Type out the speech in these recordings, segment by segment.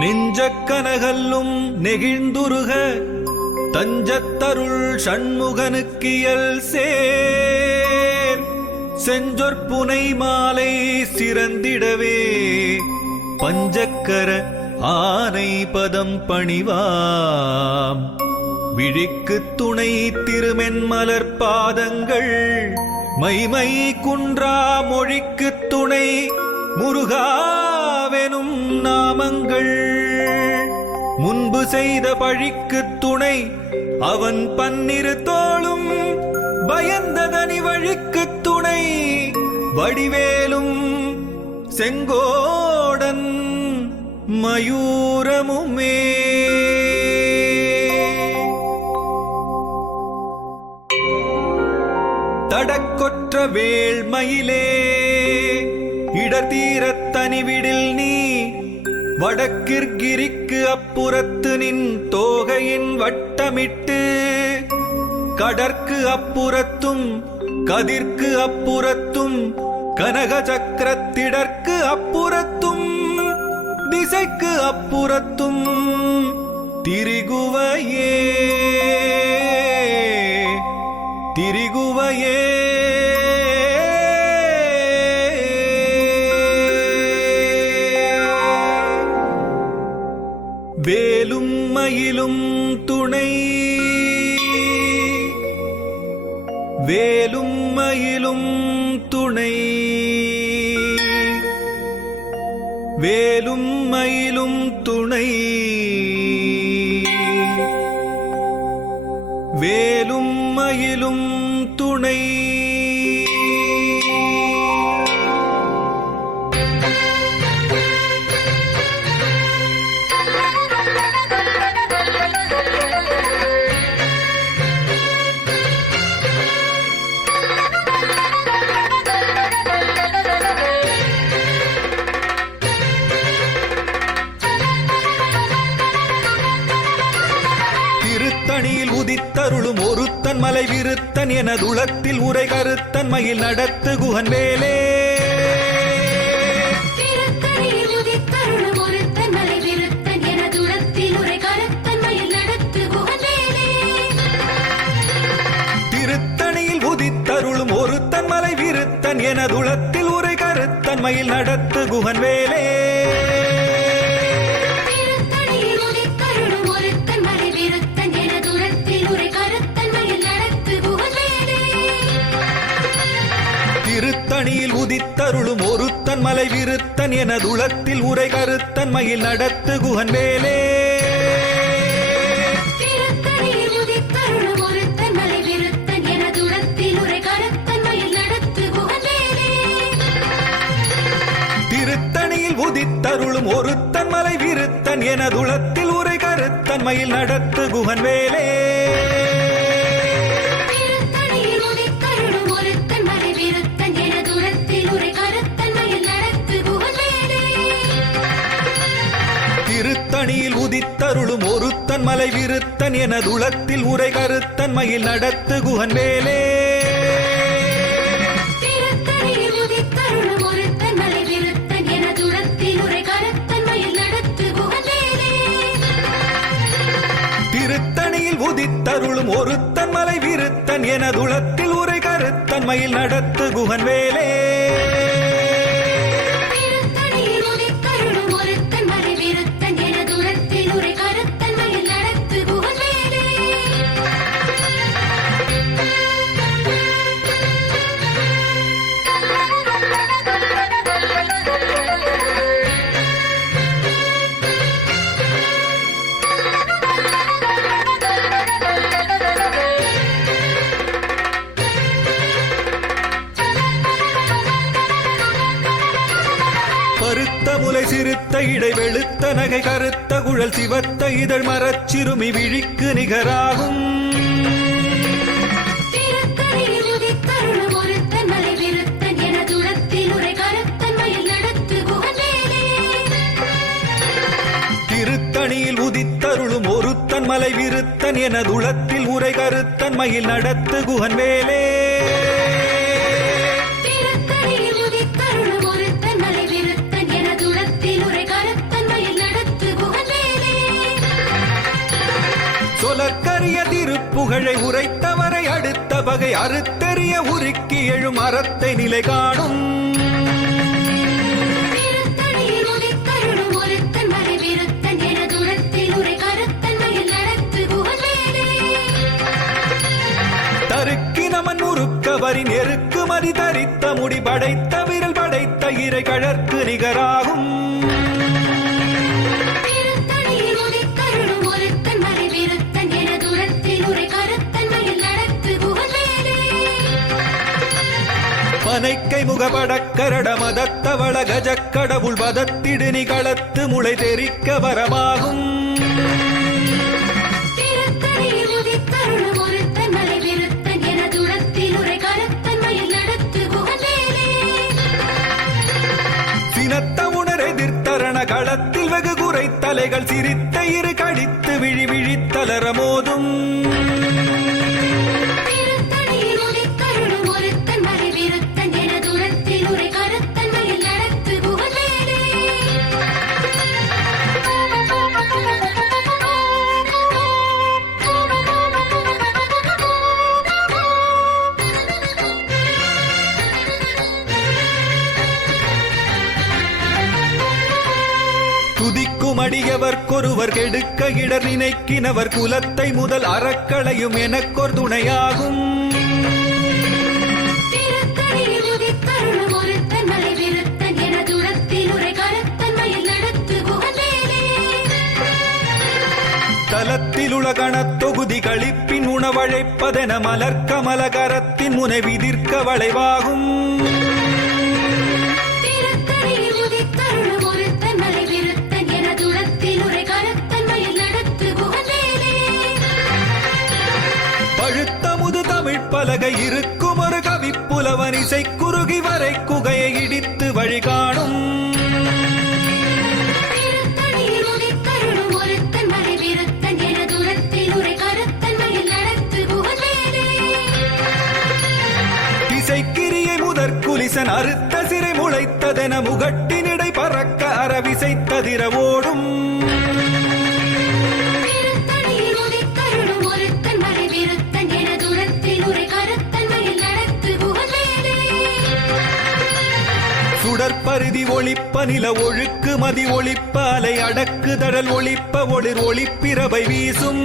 நெஞ்சக் கனகல்லும் நெகிழ்ந்துருக தஞ்சத்தருள் சண்முகனுக்கியல் சேர் செஞ்சொற்புனை மாலை சிறந்திடவே பஞ்சக்கர ஆனை பதம் பணிவாம் விழிக்கு துணை திருமென்மலர் பாதங்கள் மைமை குன்றா மொழிக்கு துணை முருகாவெனும் நாமங்கள் முன்பு செய்த பழிக்கு துணை அவன் பன்னிரு தோளும் பயந்ததனி வழிக்கு துணை வடிவேலும் செங்கோடன் மயூரமுமே. தடக்கொற்ற வேள்மயிலே இடத்தீரத் தனிவிடில் நீ வடக்கிற்கிரிக்கு அப்புறத்து நின் தோகையின் வட்டமிட்டு கடற்கு அப்புறத்தும் கதிர்க்கு அப்புறத்தும் கனக சக்கரத்திடற்கு அப்புறத்தும் திசைக்கு அப்புறத்தும் திரிகுவையே திரிகுவையே வேலும் மயிலும் துணை வேலும் மயிலும் துணை வேலும் மயிலும் துணை வேலும் மயிலும் துணை. உதித்தருளும் ஒருத்தன் மலை விருத்தன் எனதுளத்தில் உரை கருத்தன் மயில் நடத்து குகன் வேலே. திருத்தணியில் உதித்தருளும் ஒருத்தன் மலை விருத்தன் எனதுளத்தில் உரை கருத்தன் மயில் நடத்து குகன் வேலே. திருத்தணியில் உதித்தருளும் ஒருத்தன் மலை விருத்தன் எனதுளத்தில் உரை கருத்தன் மயில் நடத்து குகன் வேலே. திருத்தணியில் உதித்தருளும் ஒருத்தன் மலை விருத்தன் எனதுளத்தில் உரை கருத்தன் மயில் நடத்து குகன் வேலே. திருத்தணியில் உதித்தருளும் ஒருத்தன் மலை விருத்தன் எனதுளத்தில் உரை கருத்தன் மயில் நடத்து குகன் வேலே. திருத்தணியில் உதித்தருளும் ஒருத்தன் மலை விருத்தன் எனதுளத்தில் உரை கருத்தன் மயில் நடத்து குகன் வேலே. திருத்தணியில் உதித்தருளும் ஒருத்தன் மலை விருத்தன் எனதுளத்தில் உரை கருத்தன் மயில் நடத்து குகன் வேலே. திருத்தணியில் உதித்தருளும் ஒருத்தன் மலை விருத்தன் எனதுளத்தில் உரை கருத்தன் மயில் நடத்து குகன் வேலே. திருத்தணியில் உதித்தருளும் ஒருத்தன் மலை விருத்தன் எனதுளத்தில் உரை கருத்தன் மயில் நடத்து குகன் வேலே. பருத்த முலை சிறுத்த இடை வெளுத்த நகை கருத்த குழல் சிவத்த இதழ் மரச்சிறுமி விழிக்கு நிகராகும். திருத்தணியில் உதித்தருளும் ஒருத்தன் மலை விருத்தன் எனதுளத்தில் உரை கருத்தன் மயில் நடத்து குகன் வேலே. திருத்தணியில் உதித்தருளும் ஒருத்தன் மலை விருத்தன் எனதுளத்தில் உரை கருத்தன் மயில் நடத்து குகன் வேலே. திருத்தணியில் உதித்தருளும் ஒருத்தன் மலை விருத்தன் எனதுளத்தில் உரை கருத்தன் மயில் நடத்து குகன் புகழை உரைத்தவரை அடுத்த பகை அறுத்தெறிய உருக்கி எழும் அறத்தை நிலை காணும். தருக்கினமன் உருக்கவரின் எருக்கு மதி தரித்த முடி படைத்த விரல் படைத்த இறை கழற்கு நிகராகும். பனைக்கை முகபடக்கரட மதத்தவள கஜக்கடவுள் பதத்திடு நிகளத்து முளை தெரிக்க வரமாகும். சினத்த உணர் எதிர்த்தரண களத்தில் வெகு குறை தலைகள் சிரித்த இரு கடித்து விழி விழித்தலர மோதும். துதிக்கும் அடியவர்க்கொருவர் கெடுக்க இடர் நினைக்கினவர் குலத்தை முதல் அறக்களையும் எனக்கொரு துணையாகும். தலத்தில் உலகணத் தொகுதி களிப்பின் உணவழைப்பதென மலர்க்கமலகரத்தின் முனை விதிர்க்க வளைவாகும். பழுத்தமுது தமிழ் பலகை இருக்கும் ஒரு கவிப்புலவன் இசை குறுகி வரை குகையை இடித்து வழிகாணும். திசைக்கிரியை முதற் குலிசன் அறுத்த சிறை முளைத்ததென முகட்டினிடை பறக்க அறவிசைத்ததிர ஓடும். சுடற்பருதி ஒளிப்ப நில ஒழுக்கு மதி ஒளிப்ப அலை அடக்கு தடல் ஒளிப்ப ஒளிர் ஒளிப்பிரபை வீசும்.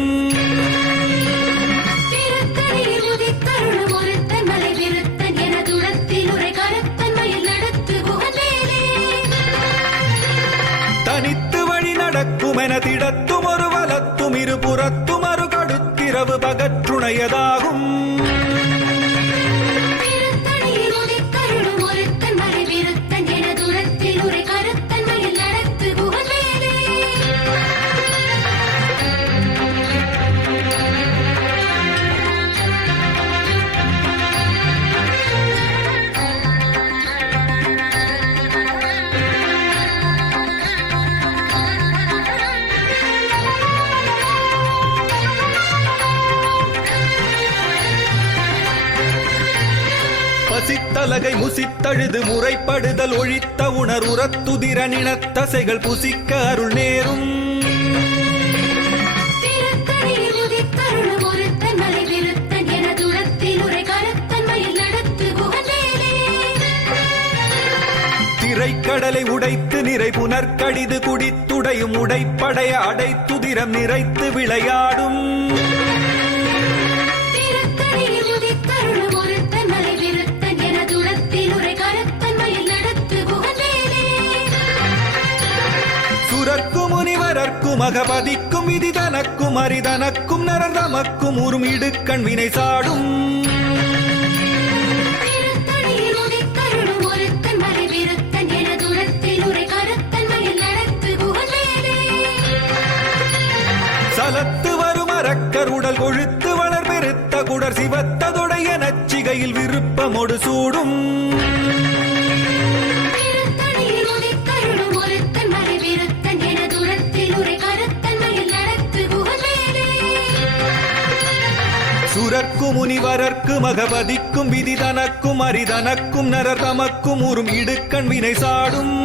தனித்து வழி நடக்கும் என திடத்தும் ஒரு வலத்தும் இருபுறத்தும் அரு கடுத்திரவு பகற்றுணையதாகும். பசித்தலகை முசித்தழுது முறைப்படுதல் ஒழித்த உணர் உரத்துதிர நினத்தசைகள் புசிக்க அருள் நேரும். திரைக்கடலை உடைத்து நிறை புனர்கடிது குடித்துடையும் உடைப்படைய அடைத்துதிரம் நிறைத்து விளையாடும். சுரர்க்கும் முனிவரர்க்கும் அகபதிக்கும் விதி தனக்கும் அரிதனக்கும் நரர் தமக்கும் உறும் இடுக்கண் வினை சாடும். சலத்து வரும் அரக்கர் உடல் கொழுத்து வளர் பெருத்த குடர் சிவத்ததொடைய நச்சிகையில் விருப்பமொடு சூடும். சுரர்க்கும் முனிவரர்க்கும் அகபதிக்கும் விதி தனக்கும் அரிதனக்கும் நரர் தமக்கும் உறும் இடுக்கண் வினை சாடும்.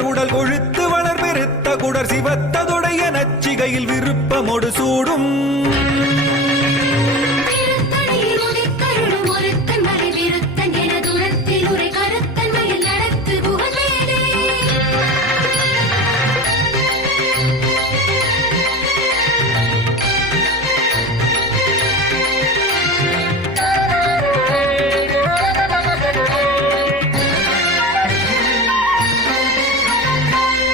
சுடர் உடல் கொழுத்து வளர் பெருத்த குடர் சிவத்ததொடைய நச்சிகையில் விருப்பமொடு சூடும்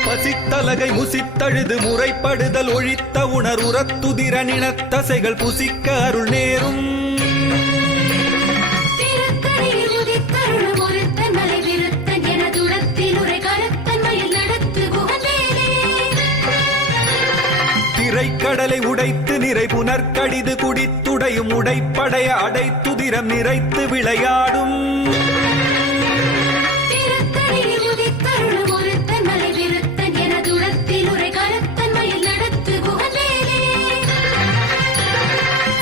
பசித்தலகை முசித்தழுது முறைப்படுதல் ஒழித்த உணர் உரத்துதிர நினத்தசைகள் புசிக்க அருள் நேரும் திரைக்கடலை உடைத்து நிறை புனர்கடிது குடித்துடையும் உடைப்படைய அடைத்துதிரம் நிறைத்து விளையாடும்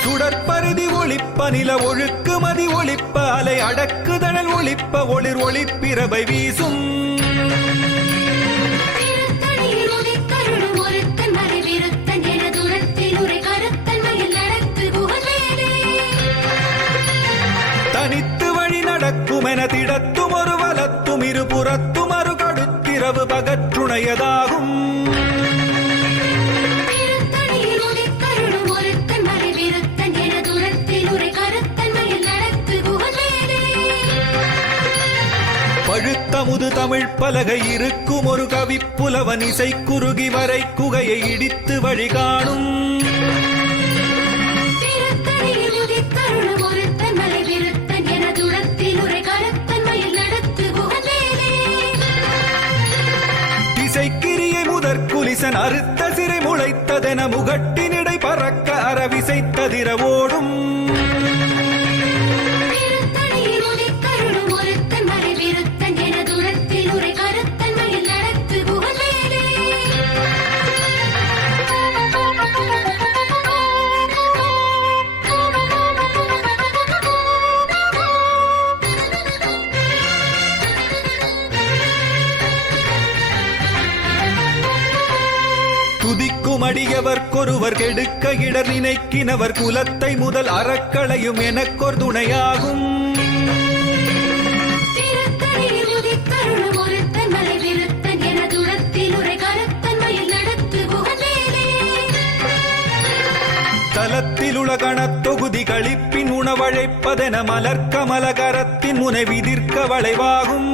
சுடற்பருதி ஒளிப்ப நில ஒழுக்கு மதி ஒளிப்ப அலை அடக்குதழல் ஒளிப்ப ஒளிர் ஒளிப்பிரபை வீசும் தனித்து வழி நடக்கும் என திடத்தும் ஒரு வலத்தும் இருபுறத்தும் அரு கடுத்திரவு பகற்றுணையதாகும் பழுத்தமுது தமிழ் பலகை இருக்கும் ஒரு கவிப்புலவன் இசை குறுகி வரை குகையை இடித்து வழி காணும் திசைக்கிரியை முதற் குலிசன் அறுத்த சிறை முளைத்ததென முகட்டினிடை பறக்க அறவிசைத்ததிர ஓடும் துதிக்கும் அடியவர்க்கொருவர் கெடுக்க இடர் நினைக்கினவர் குலத்தை முதல் அறக்களையும் எனக்கொரு துணையாகும் தலத்தில் உலகணத் தொகுதி கழிப்பின் உணவழைப்பதென மலர்க்கமலகரத்தின் முனை விதிர்க்க வளைவாகும்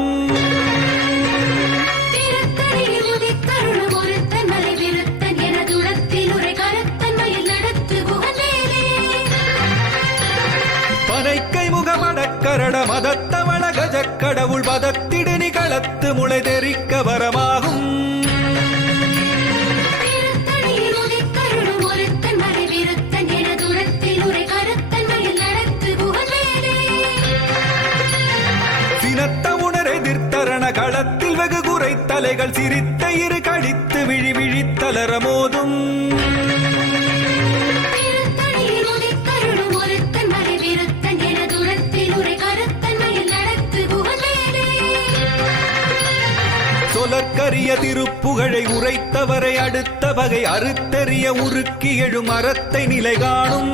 பனைக்கை முகமடக்கரட மதத்தவள கஜக்கடவுள் பதத்திடு நிகளத்து முளை தெரிக்க வரமாகும் சினத்த உணர் எதிர்த்தரண களத்தில் வெகு குறை தலைகள் சிரித்த இரு கழித்து விழி விழித்தலர மோதும் சொலற்கரிய திருப்புகழை உரைத்தவரை அடுத்த வகை அறுத்தெறிய உருக்கி எழும் அறத்தை நிலை காணும்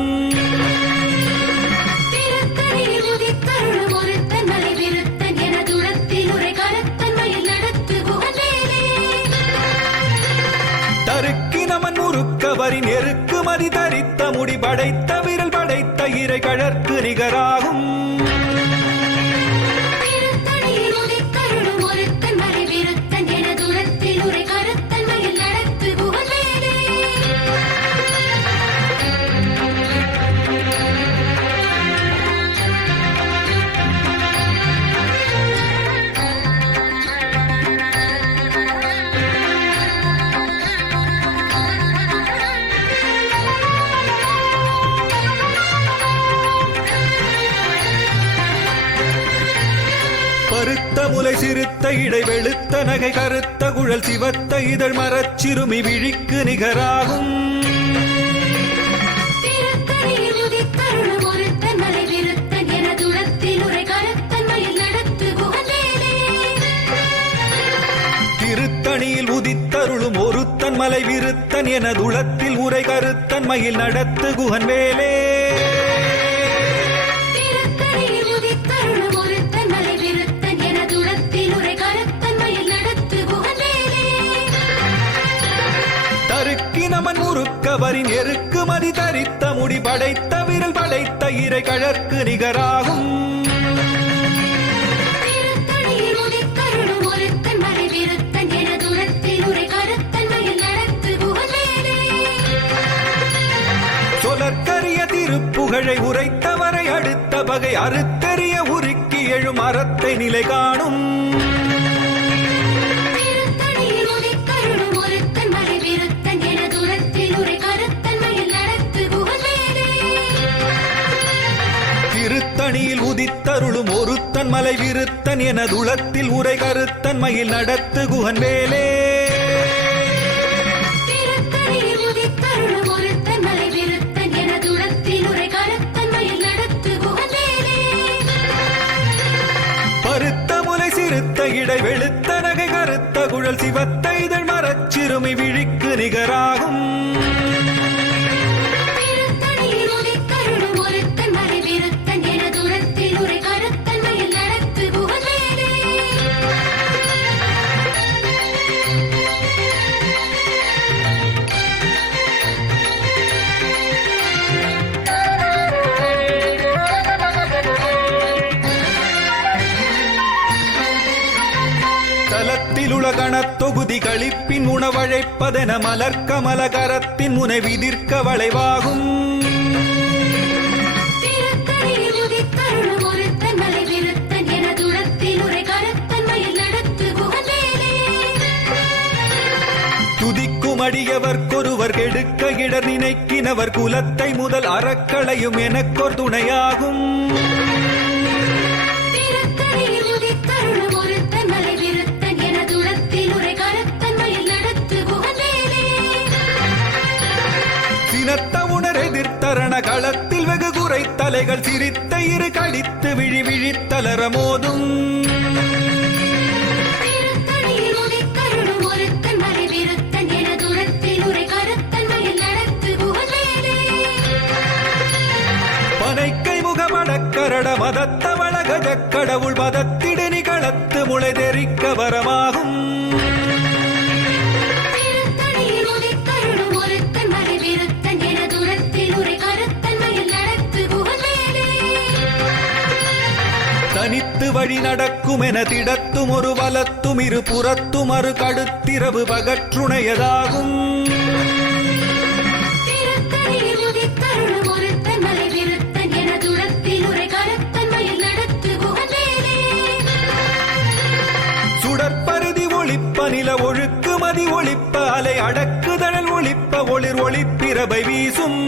தருக்கி நமன் உருக்கவரி நெருக்கு மதி தரித்த முடி படைத்த விரல் படைத்த இறை கழற்கு நிகராகும் பருத்த முலை சிறுத்த இடை வெளுத்த நகை கருத்த குழல் சிவத்த இதழ் மரச்சிறுமி விழிக்கு நிகராகும் திருத்த ஒருத்தன் மலை விருத்தன் எனதுளத்தில் உரை கருத்தன் மயில் நடத்து குகன் வேலே நமன் முறுக்கவரின் எருக்கு மதி தரித்த முடி படைத்த விரல் படைத்த இறை கழற்கு நிகராகும் சொலற்கரிய திருப்புகழை உரைத்தவரை அடுத்த பகை அறுத்தெறிய உருக்கி எழும் அறத்தை நிலை காணும் திருத்தணியில் உதித்தருளும் ஒருத்தன் மலை விருத்தன் எனதுளத்தில் உரை கருத்தன் மயில் நடத்து குகன் வேலே பருத்த முலை சிறுத்த இடை வெளுத்த நகை கருத்த குழல் சிவத்த இதழ் மரச்சிறுமி விழிக்கு நிகராகும் உலகணத் தொகுதி களிப்பின் உணவழைப்பதென மலர்கமல கரத்தின் முனை விதிர்க்க வளைவாகும் துதிக்கும் அடியவர்க்கொருவர் கெடுக்க இடர் நினைக்கினவர் குலத்தை முதல் அறக்களையும் எனக்கொர் துணையாகும் சினத்த உணர் எதிர்த்தரண களத்தில் வெகு குறை தலைகள் சிரித்த இரு கடித்து விழி விழித்தலர மோதும் பனைக்கை முகமடக்கரட மதத்த வளகஜ கடவுள் மதத்திடனி களத்து முளை தெரிக்க வரமாகும் தனித்து வழி நடக்கும் என திடத்தும் ஒரு வலத்தும் இரு புறத்தும் அரு கடுத்திரவு பகற்றுணையதாகும் சுடற்பருதி ஒளிப்ப நில ஒழுக்கு மதி ஒளிப்ப அலை அடக்குதழல் ஒளிப்ப ஒளிர் ஒளிப்பிரபை வீசும்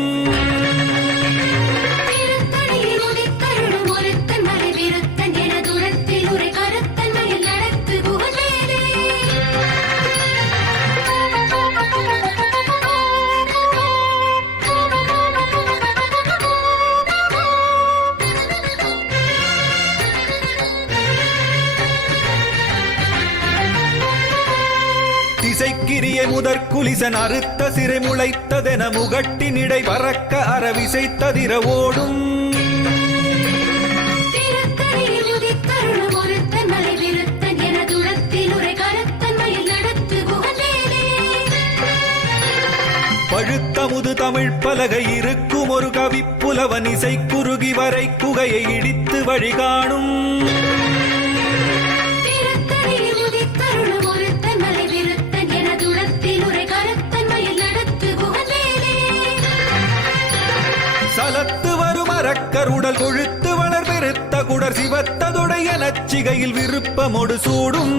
திசைக்கிரிய முதற்குலிசன் அறுத்த சிறை முளைத்ததென முகட்டினிடை பறக்க அறவிசைத்ததிர ஓடும் பழுத்தமுது தமிழ் பலகை இருக்கும் ஒரு கவிப்புலவன் இசை குறுகி வரை குகையை இடித்து வழிகாணும் சலத்து வரும் அரக்கர் உடல் கொழுத்து வளர் பெருத்த குடர் சிவத்ததுடைய நச்சிகையில் விருப்பமொடு சூடும்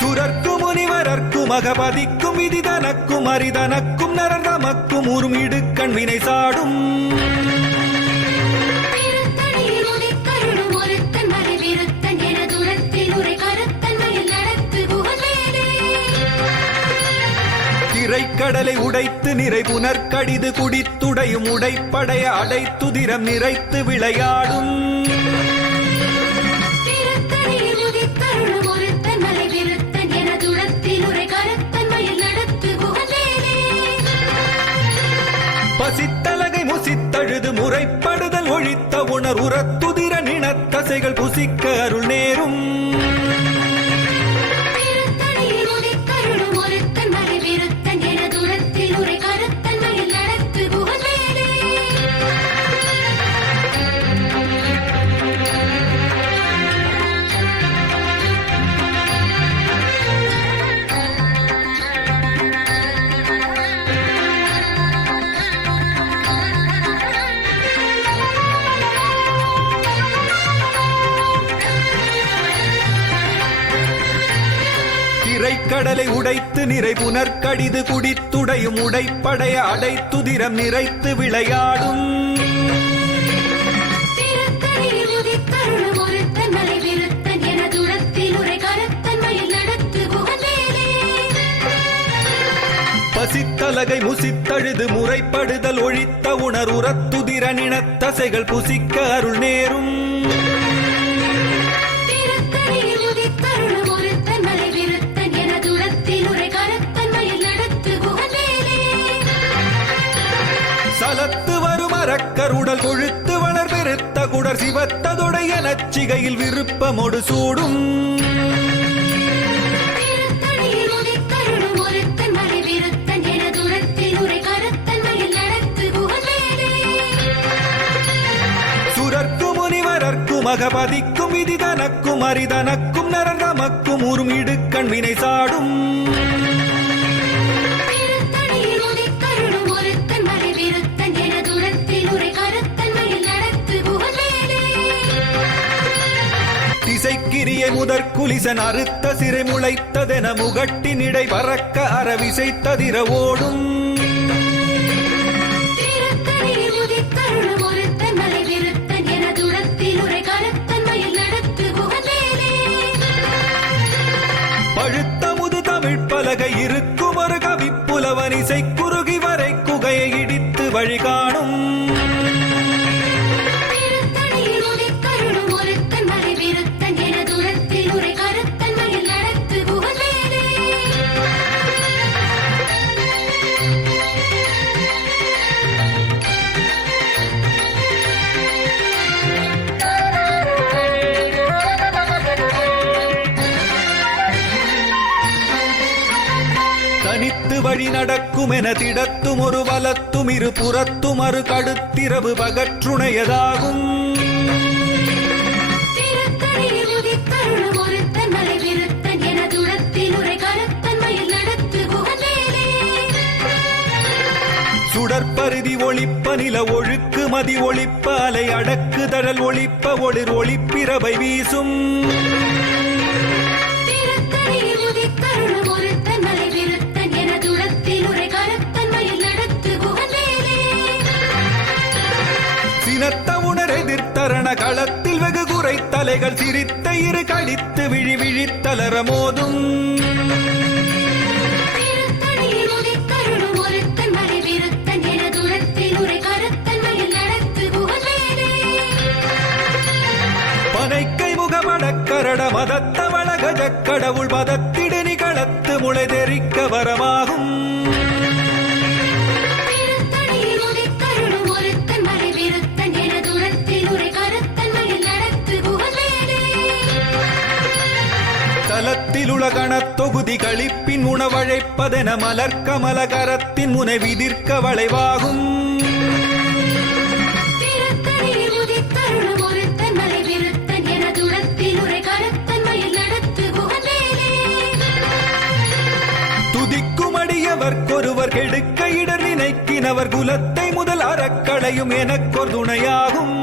சுரர்க்கும் முனிவரர்க்கும் அகபதிக்கும் விதி தனக்கும் அரிதனக்கும் நரர் தமக்கும் உறும் இடுக்கண் வினை சாடும் திரைக்கடலை உடைத்து நிறை புனற்கடிது குடித்துடையும் உடைப்படைய அடைத்துதிரம் நிறைத்து விளையாடும் பசித்தலகை முசித்தழுது முறைப்படுதல் ஒழித்த உணர் உரத்துதிர நினத்தசைகள் புசிக்க அருள் நேரும் கடலை உடைத்து நிறை புனற்கடிது குடித்துடையும் உடைப்படைய அடைத்துதிரம் நிறைத்து விளையாடும் பசித்தலகை முசித்தழுது முறைப்படுதல் ஒழித்த உணர் உரத்துதிர நினத்தசைகள் புசிக்க அருள் நேரும் சலத்து வரும் அரக்கருடல் கொழுத்து வளர் பெருத்த குடர் சிவத்ததுடைய நச்சிகையில் விருப்பமொடு சூடும் சுரர்க்கும் முனிவரர்க்கும் மகபதிக்கும் விதி தனக்கும் அரிதனக்கும் நரந்தமக்கும் உறும் இடுக்கண் வினை சாடும் திசைக்கிரியை முதற் குலிசன் அறுத்த சிறை முளைத்ததென முகட்டினிடை பறக்க அரவிசை ததிர ஓடும் பழுத்த முது தமிழ் பலகை இருக்கும் ஒரு கவிப்புலவன் இசை குறுகி வரை குகையை இடித்து வழிகாணும் வழி நடக்கும் என திடத்தும் ஒரு வலத்தும் இரு புறத்தும் அரு கடுத்திரவு பகற்றுணையதாகும் சுடற்பருதி ஒளிப்ப நில ஒழுக்கு மதி ஒளிப்ப அலை அடக்கு தழல் ஒளிப்ப ஒளிர் ஒளிப்பிரவை வீசும் சினத்த உணர் எதிர்த்தரண களத்தில் வெகு குறை தலைகள் சிரித்த இரு கழித்து விழி விழித்தலர மோதும் பனைக்கை முகமடக்கரட மதத்த வளகஜ கடவுள் மதத்திடு நிகளத்து முளை தெரிக்க வரமாகும் தலத்தில் உலகணத் தொகுதி கழிப்பின் உணவழைப்பதென மலர் கமலகரத்தின் முனை விதிர்க்க வளைவாகும் துதிக்கும் அடியவர்க்கொருவர் கெடுக்க இடர் நினைக்கினவர் குலத்தை முதல் அறக்களையும் எனக்கொரு துணையாகும்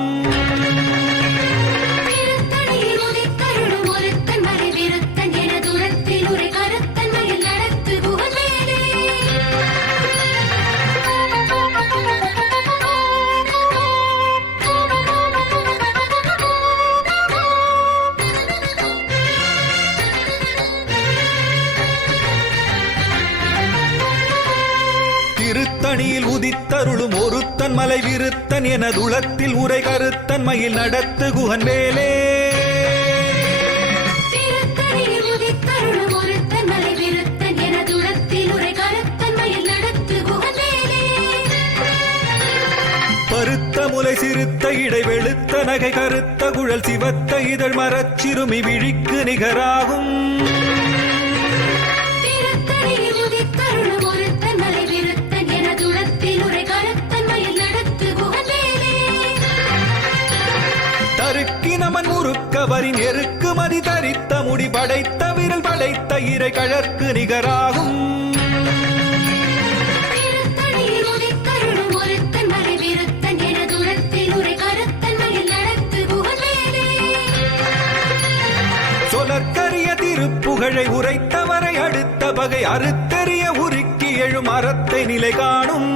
திருத்தணியில் உதித்தருளும் ஒருத்தன் மலை விருத்தன் எனதுளத்தில் உரை கருத்தன் மயில் நடத்து குகன் வேலே திருத்தணியில் உதித்தருளும் ஒருத்தன் மலை விருத்தன் எனதுளத்தில் உரை கருத்தன் மயில் நடத்து குகன் வேலே பருத்த முலை சிறுத்த இடை வெளுத்த நகை கருத்த குழல் சிவத்த இதழ் மரச்சிறுமி விழிக்கு நிகராகும் திருத்தணியில் உதித்தருளும் ஒருத்தன் மலை விருத்தன் எனதுளத்தில் உரை கருத்தன் மயில் நடத்து குகன் வேலே தருக்கினமன் முறுக்க வரின் எருக்கு மதி தரித்த முடி படைத்த விரல் படைத்த இறை கழற்கு நிகராகும் திருத்தணியில் உதித்தருளும் ஒருத்தன் மலை விருத்தன் எனதுளத்தில் உரை கருத்தன் மயில் நடத்து குகன் வேலே சொலற்கரிய திருப்புகழை உரைத்தவரை அடுத்த பகை அறுத்தெறிய உருக்கி எழும் அறத்தை நிலை காணும்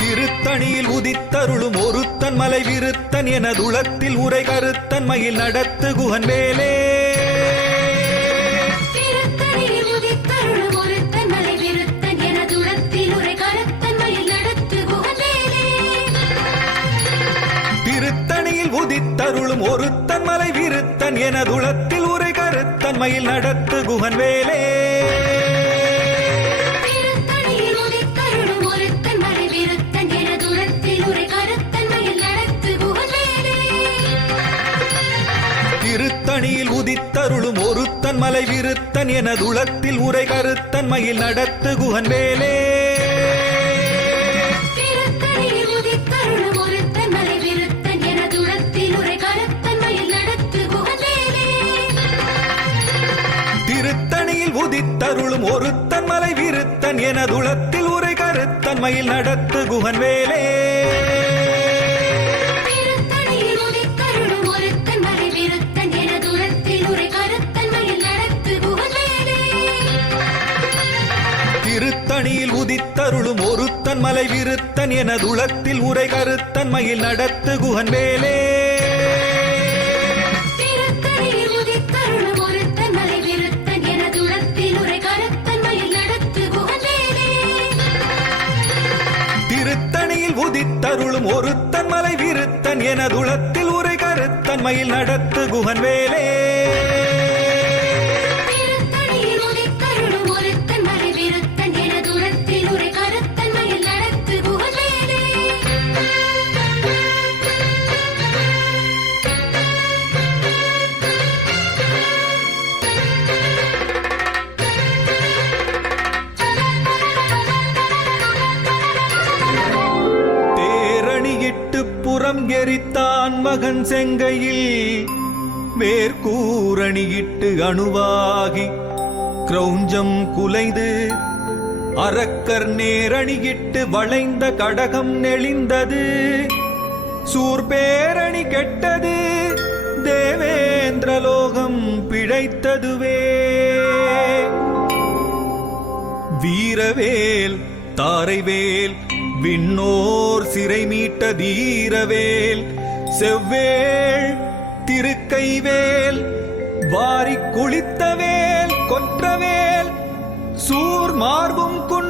திருத்தணியில் உதித்தருளும் ஒருத்தன் மலை விருத்தன் எனதுளத்தில் உரை கருத்தன் மயில் நடத்து குகன் வேலே திருத்தணியில் உதித்தருளும் ஒருத்தன் மலை விருத்தன் எனதுளத்தில் உரை கருத்தன் மயில் நடத்து குகன் வேலே திருத்தணியில் உதித்தருளும் ஒருத்தன் மலை விருத்தன் எனதுளத்தில் உரை கருத்தன் மயில் நடத்து குகன் வேலே திருத்தணியில் உதித்தருளும் ஒருத்தன் மலை விருத்தன் எனதுளத்தில் உரை கருத்தன் மயில் நடத்து குகன் வேலே திருத்தணியில் உதித்தருளும் ஒருத்தன் மலை விருத்தன் எனதுளத்தில் உரை கருத்தன் மயில் நடத்து குகன் வேலே திருத்தணியில் உதித்தருளும் ஒருத்தன் மலை விருத்தன் எனதுளத்தில் உரை கருத்தன் மயில் நடத்து குகன் வேலே திருத்தணியில் உதித்தருளும் ஒருத்தன் மலை விருத்தன் எனதுளத்தில் உரை கருத்தன் மயில் நடத்து குகன் வேலே திருத்தணியில் உதித்தருளும் ஒருத்தன் மலை விருத்தன் எனதுளத்தில் உரை கருத்தன் மயில் நடத்து குகன் வேலே திருத்தணியில் உதித்தருளும் ஒருத்தன் மலை விருத்தன் எனதுளத்தில் உரை கருத்தன் மயில் நடத்து குகன் வேலே திருத்தணியில் உதித்தருளும் ஒருத்தன் மலை விருத்தன் எனதுளத்தில் உரை கருத்தன் மயில் நடத்து குகன் வேலே திருத்தணியில் உதித்தருளும் ஒருத்தன் மலை விருத்தன் எனதுளத்தில் உரை கருத்தன் மயில் நடத்து குகன் வேலே திருத்தணியில் உதித்தருளும் ஒருத்தன் மலை விருத்தன் எனதுளத்தில் உரை கருத்தன் மயில் நடத்து குகன் வேலே திருத்தணியில் உதித்தருளும் ஒருத்தன் மலை விருத்தன் எனதுளத்தில் உரை கருத்தன் மயில் நடத்து குகன் வேலே தேரணியிட்டு புறம் எரித்தான் மகன் செங்கையில் வேர்க்கூரணியிட்டு அணுவாகி கிரௌஞ்சம் குலைந்து அரக்கர் நேரணியிட்டு வளைந்த கடகம் நெளிந்தது சூர்பேரணி கெட்டது தேவேந்திரலோகம் பிழைத்ததுவே வீரவேல் தாரைவேல் விண்ணோர் சிறை மீட்ட தீரவேல் செவ்வேள் திருக்கைவேல் வாரிக் குளித்தவேல் கொற்றவேல் சூர் மார்பும் குன்